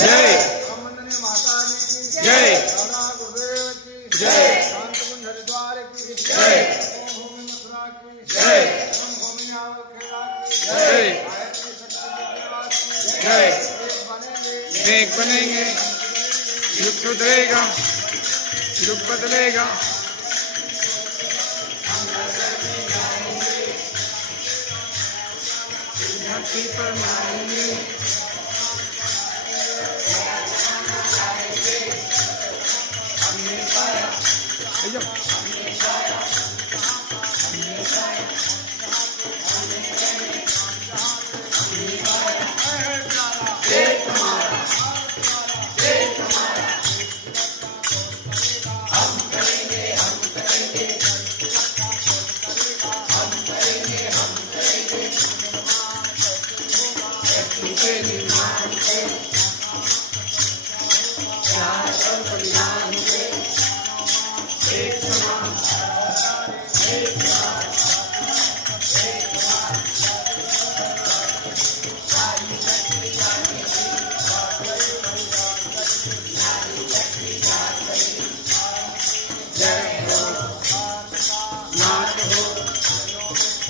जय रामवंदनी माता की जय राधा गुरुदेव की जय शांत कुंज हरिद्वार की जय ओम भूमि मथुरा की जय ओम भूमि आवखेड़ा की जय गायत्री शक्ति निवास की जय एक बनेंगे नेक बनेंगे युग सुधरेगा युग बदलेगा धरती पर मनाएंगे अयो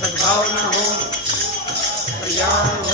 सद्भावना हो, कल्याण हो।